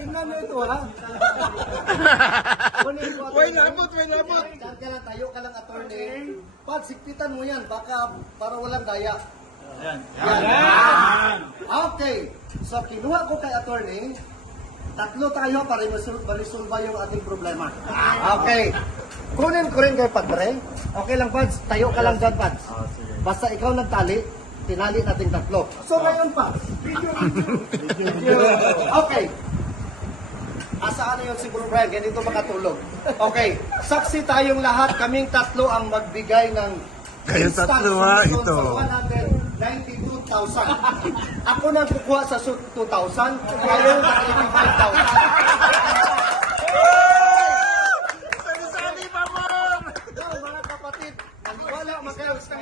Tingnan nyo ito, ha? Kunin ko, attorney. labot, may labot. Diyan ka lang, tayo ka lang, attorney. Pag sikpitan mo yan, baka para walang daya. Yan. Okay. So, kinuha ko kay attorney. Tatlo tayo para malisolba yung ating problema. Okay. Kunin ko rin kay Padre. Okay lang, Pads. Tayo ka lang dyan, Pads. Basta ikaw nagtali, tinali natin tatlo. So ah. ngayon pa, video video. video. Okay. Asaan na yun si Bro Brian? Ganito makatulog. Okay. Saksi tayong lahat. Kaming tatlo ang magbigay ng Kayo tatlo ha, ito. Sa 192,000. Ako nang kukuha sa 2,000. Kayo 95,000.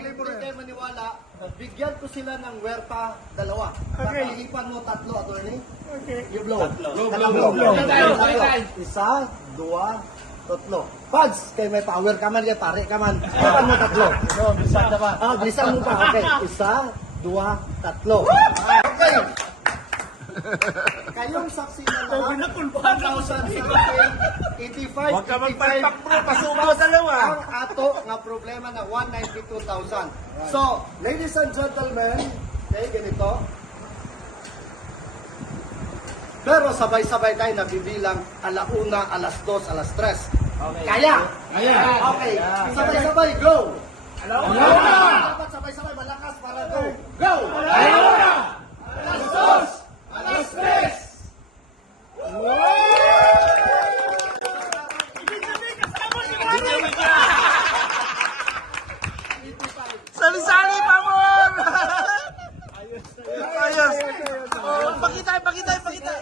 Libre kayo maniwala, bigyan ko sila ng werpa dalawa. Okay. Nakaipan mo tatlo, attorney. Okay. You blow. Tatlo. Tatlo. Tatlo. Isa, dua, tatlo. Pads, kay may power ka man yan, pare ka man. Ipan mo tatlo. No, bilisan na ba? Ah, bilisan mo pa. Okay. Isa, dua, tatlo. Okay. Saksi na lahat. 1,000 85, Huwag ka 85, magpalpak bro, pasubo dalawa. ang ato nga problema na 192,000. So, ladies and gentlemen, okay, ganito. Pero sabay-sabay tayo nabibilang alauna, alas dos, alas tres. Kaya? Kaya. Okay. Sabay-sabay, go! Alauna! Dapat sabay-sabay, malakas para go. Go! Alauna! Alas dos! Alas tres! Sali-sali pa mo! Ayos! Oh, pakita, pakita, pakita!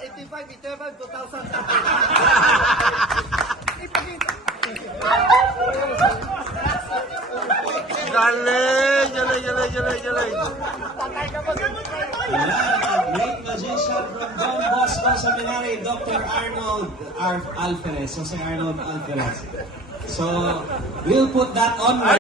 85, 85, 2000. Galing! Galing, galing, galing, galing! Great magician from Don Bosco Seminary, Dr. Arnold Ar- Alferez. Jose Arnold Alferez. So, we'll put that on